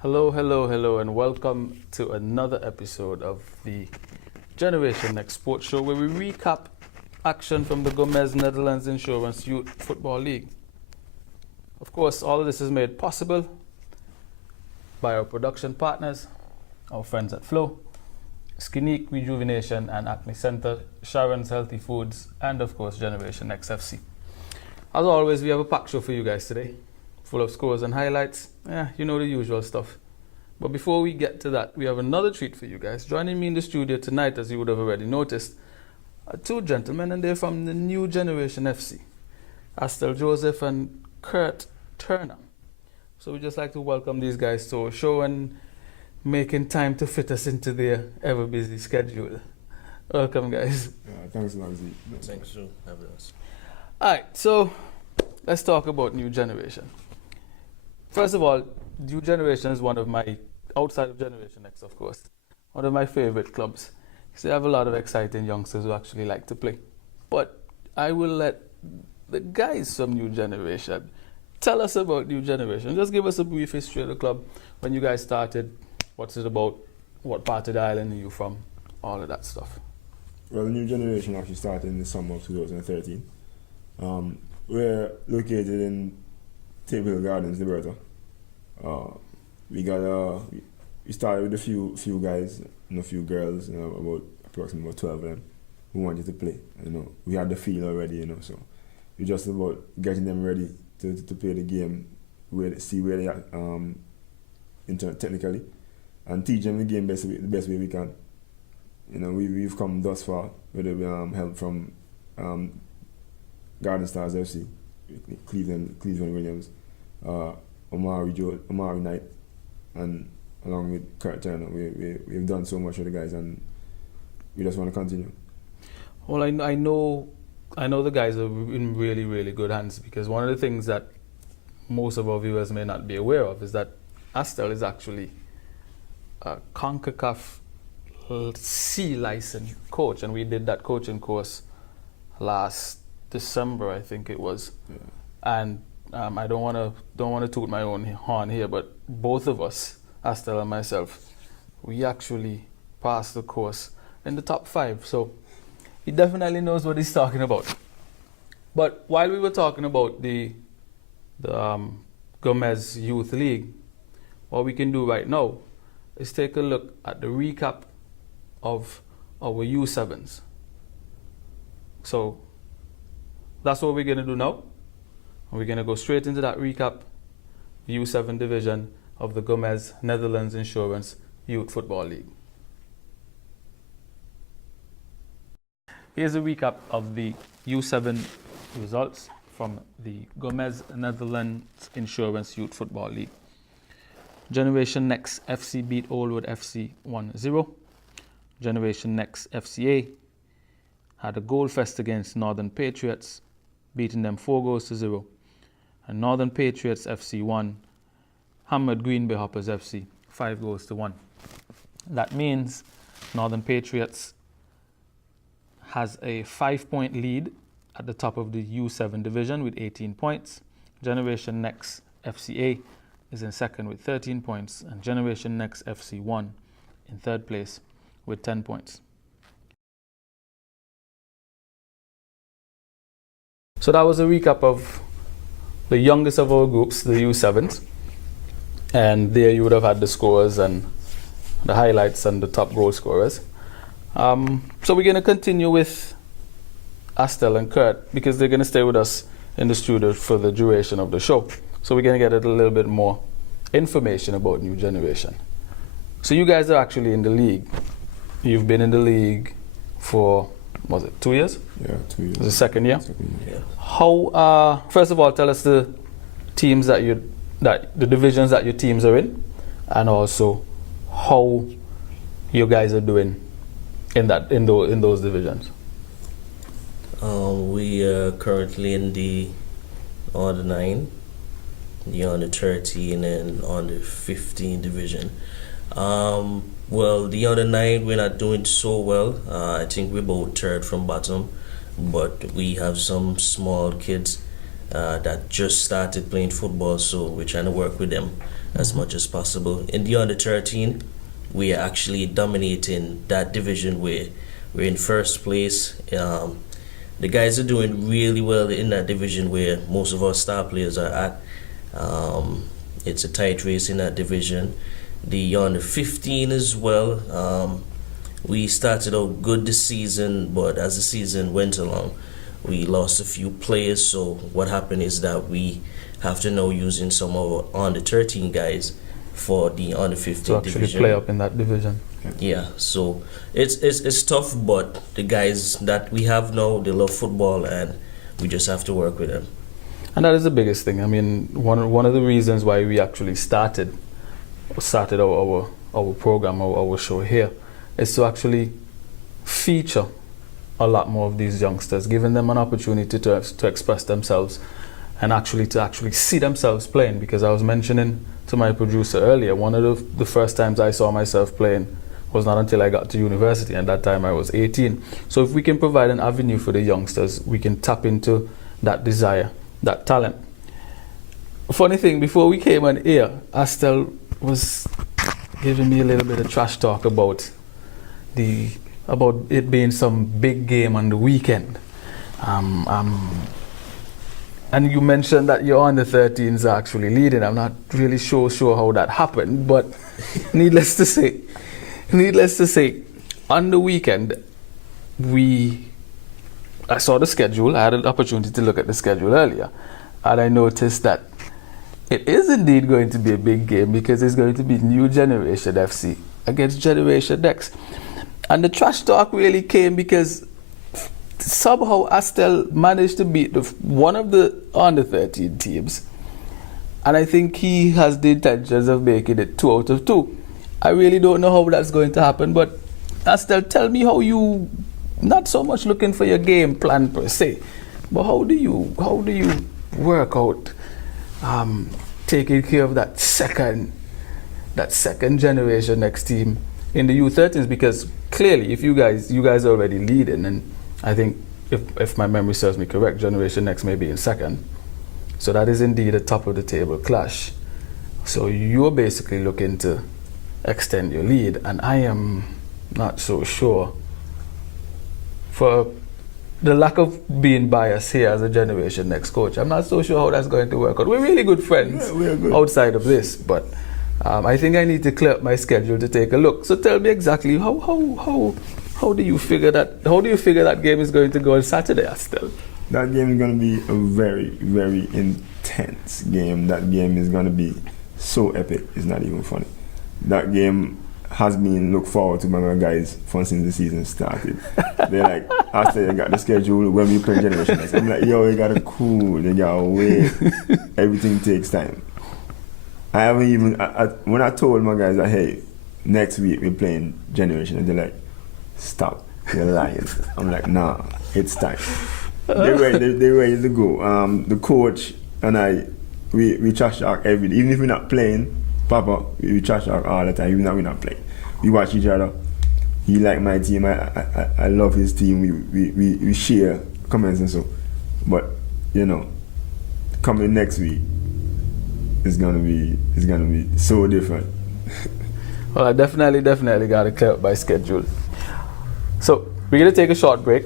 Hello, hello, hello, and welcome to another episode of the Generation Next Sports Show, where we recap action from the Gomez Netherlands Insurance Youth Football League. Of course, all of this is made possible by our production partners, our friends at Flow, Skinique Rejuvenation and Acne Center, Sharon's Healthy Foods, and of course, Generation Next FC. As always, we have a packed show for you guys today, full of scores and highlights. Yeah, you know the usual stuff. But before we get to that, we have another treat for you guys. Joining me in the studio tonight, as you would have already noticed, are two gentlemen, and they're from the New Generation FC, Astel Joseph and Kurt Turner. So we'd just like to welcome these guys to our show and making time to fit us into their ever-busy schedule. Welcome, guys. Thanks, Nancy. Thanks for having us. All right, so let's talk about New Generation. First of all, New Generation is one of my, outside of Generation X, of course, one of my favorite clubs. So they have a lot of exciting youngsters who actually like to play. But I will let the guys from New Generation tell us about New Generation. Just give us a brief history of the club, when you guys started, what's it about, what part of the island are you from, all of that stuff. Well, the New Generation actually started in the summer of 2013. We're located in Table Hill Gardens, Liberta. We started with a few guys and a few girls, about approximately 12 of them who wanted to play. We had the feel already, so we just about getting them ready to play the game, see where they are technically, and teach them the game the best way we can. We've come thus far with the help from Garden Stars FC, Cleveland Williams, Omari Knight, and along with Kurt Turner. We've done so much with the guys, and we just want to continue. Well, I know the guys are in really, really good hands, because one of the things that most of our viewers may not be aware of is that Astel is actually a CONCACAF C licensed coach, and we did that coaching course last December, I think it was. Yeah. And I don't want to toot my own horn here, but both of us, Astel and myself, we actually passed the course in the top 5. So he definitely knows what he's talking about. But while we were talking about the Gomez Youth League, what we can do right now is take a look at the recap of our U7s. So that's what we're going to do now. We're going to go straight into that recap, U7 division of the Gomez Netherlands Insurance Youth Football League. Here's a recap of the U7 results from the Gomez Netherlands Insurance Youth Football League. Generation Next FC beat Oldwood FC 1-0. Generation Next FCA had a goal fest against Northern Patriots, beating them 4-0. And Northern Patriots FC won Hammered Green Bay Hoppers FC 5-1. That means Northern Patriots has a 5-point lead at the top of the U7 division with 18 points. Generation Next FCA is in second with 13 points, and Generation Next FC1 in third place with 10 points. So that was a recap of the youngest of our groups, the U7s. And there you would have had the scores and the highlights and the top goal scorers. So we're going to continue with Astel and Kurt, because they're going to stay with us in the studio for the duration of the show. So we're going to get a little bit more information about New Generation. So you guys are actually in the league. You've been in the league for, was it 2 years? Yeah, 2 years. The second year? Second year. Yeah. How, first of all, tell us the teams the divisions that your teams are in, and also how you guys are doing in those divisions. We are currently in the under 9, the under 13, and under 15 division. Well, the under 9, we're not doing so well. I think we're about third from bottom, but we have some small kids that just started playing football, so we're trying to work with them as much as possible. In the under 13, we are actually dominating that division where we're in first place. The guys are doing really well in that division where most of our star players are at. It's a tight race in that division. The under 15 as well. We started out good this season, but as the season went along, we lost a few players. So what happened is that we have to now using some of our under 13 guys for the under 15 to actually division. play up in that division. Yeah, so it's tough, but the guys that we have now, they love football, and we just have to work with them. And that is the biggest thing. I mean, one of the reasons why we actually started our program, our show here, is to actually feature a lot more of these youngsters, giving them an opportunity to express themselves and to actually see themselves playing. Because I was mentioning to my producer earlier, one of the first times I saw myself playing was not until I got to university, and that time I was 18. So if we can provide an avenue for the youngsters, we can tap into that desire, that talent. Funny thing, before we came on air, Astel was giving me a little bit of trash talk about it being some big game on the weekend. And you mentioned that your under 13s are actually leading. I'm not really sure how that happened, but needless to say, on the weekend, I saw the schedule. I had an opportunity to look at the schedule earlier, and I noticed that it is indeed going to be a big game because it's going to be New Generation FC against Generation Next. And the trash talk really came because somehow Astel managed to beat one of the under 13 teams, and I think he has the intentions of making it 2 out of 2. I really don't know how that's going to happen, but Astel, tell me how you, not so much looking for your game plan per se, but how do you work out taking care of that second Generation Next team in the U13s? Because clearly, if you guys are already leading, and I think if my memory serves me correct, Generation Next may be in second, so that is indeed a top of the table clash. So you're basically looking to extend your lead, and I am not so sure, for the lack of being biased here as a Generation Next coach, I'm not so sure how that's going to work out. We're really good friends outside of this, but I think I need to clear up my schedule to take a look. So tell me exactly how do you figure that game is going to go on Saturday, Astel? That game is going to be a very, very intense game. That game is going to be so epic, it's not even funny. That game has been looked forward to by my guys since the season started. They're like, after you got the schedule, when we play Generation Next, I'm like, yo, you gotta cool, you gotta wait. Everything takes time. I haven't even, when I told my guys that, hey, next week we're playing Generation, and they're like, stop, you're lying. I'm like, nah, it's time. They're ready to go. The coach and I, we trash talk every day. Even if we're not playing, Papa, we trash talk all the time, even though we're not playing. We watch each other. He like my team, I love his team. We share comments and so. But, you know, coming next week, it's gonna be so different. Well, I definitely got to clear up my schedule. So we're gonna take a short break.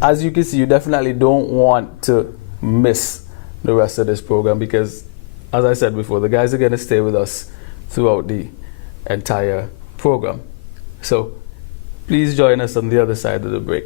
As you can see, you definitely don't want to miss the rest of this program because, as I said before, the guys are gonna stay with us throughout the entire program. So please join us on the other side of the break.